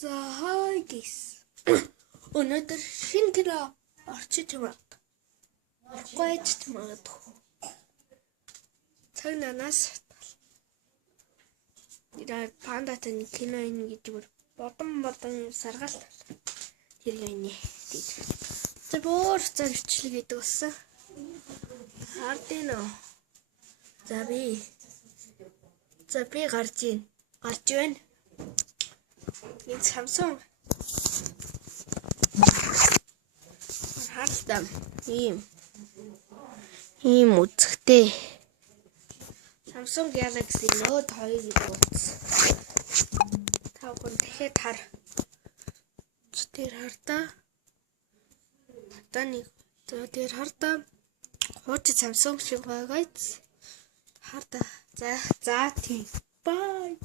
За гис. Өнөөдөр шинэ кино орчиж байна. Гойч магадгүй. Цаг нанаас ирээ пандатай кино ин гэж бодон саргаалт. Тэр яаны. Тэр бүр зарчлаг гэдэг болсон. Хардино. За би гарч байна. Энэ Samsung харалтам ийм үзэгтэй Samsung Galaxy Note 2 гэдэг утас. Тавхан дахиад хар. Тэр хартаа. Таны тэр хартаа хуучин Samsung шиг байгаач. Хартаа. За тийм. Bye.